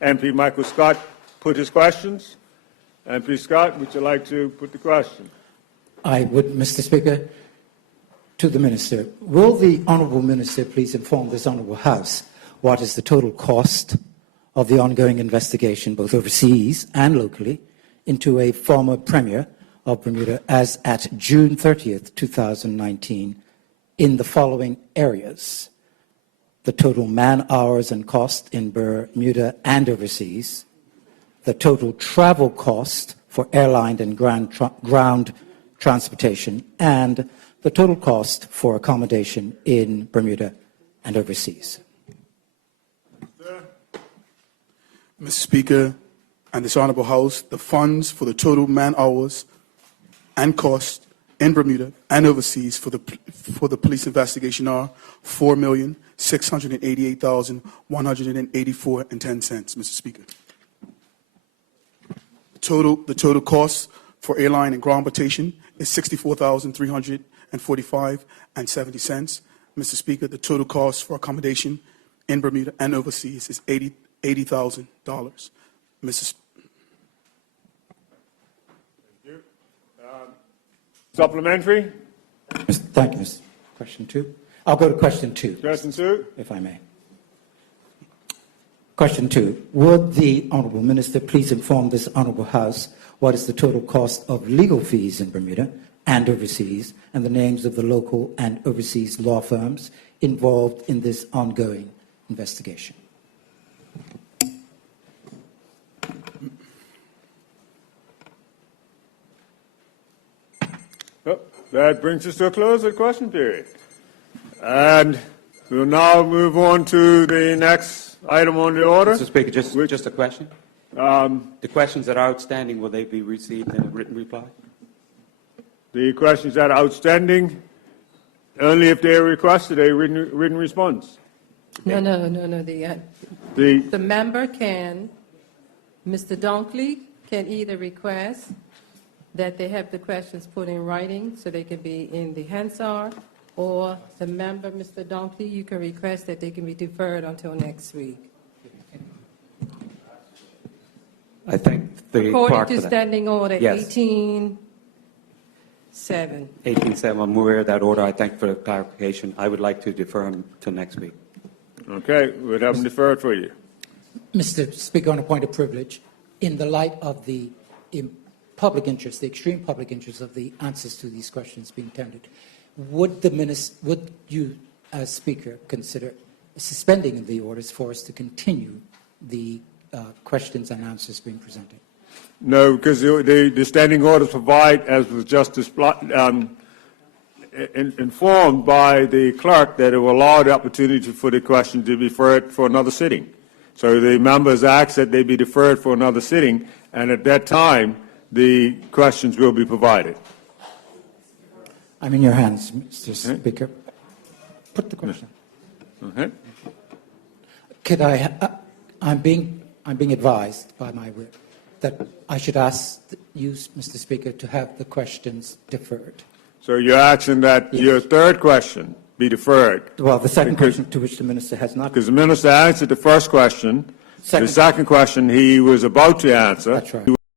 MP Michael Scott put his questions. MP Scott, would you like to put the question? I would, Mr. Speaker. To the Minister, will the Honourable Minister please inform this Honourable House what is the total cost of the ongoing investigation, both overseas and locally, into a former Premier of Bermuda as at June 30th, 2019, in the following areas: the total man-hours and cost in Bermuda and overseas, the total travel cost for airline and ground transportation, and the total cost for accommodation in Bermuda and overseas. Mr. Speaker, and this Honourable House, the funds for the total man-hours and cost in Bermuda and overseas for the police investigation are $4,688,184.10, Mr. Speaker. The total cost for airline and ground transportation is $64,345.70. Mr. Speaker, the total cost for accommodation in Bermuda and overseas is $80,000. Mr. Thank you. Supplementary? Thank you, Mr. Question 2. I'll go to question 2. Question 2. If I may. Question 2. Would the Honourable Minister please inform this Honourable House what is the total cost of legal fees in Bermuda and overseas, and the names of the local and overseas law firms involved in this ongoing investigation? Well, that brings us to a close of the question period. And we'll now move on to the next item on the order. Mr. Speaker, just a question. The questions that are outstanding, will they be received in a written reply? The questions that are outstanding, only if they are requested a written response. No. The member can, Mr. Dunkley can either request that they have the questions put in writing so they can be in the Hansard, or the member, Mr. Dunkley, you can request that they can be deferred until next week. I think the According to Standing Order Yes. 18-7. 18-7, I'm aware of that order. I thank for the clarification. I would like to defer them till next week. Okay, we'll have them deferred for you. Mr. Speaker, on a point of privilege, in the light of the public interest, the extreme public interest of the answers to these questions being tendered, would you, as Speaker, consider suspending the orders for us to continue the questions and answers being presented? No, because the standing orders provide, as was just informed by the clerk, that it will allow the opportunity for the question to be deferred for another sitting. So the members ask that they be deferred for another sitting, and at that time, the questions will be provided. I'm in your hands, Mr. Speaker. Put the question. Okay. Could I'm being advised by my whip that I should ask you, Mr. Speaker, to have the questions deferred. So you're asking that your third question be deferred? Well, the second question to which the Minister has not. Because the Minister answered the first question. The second question he was about to answer. That's right.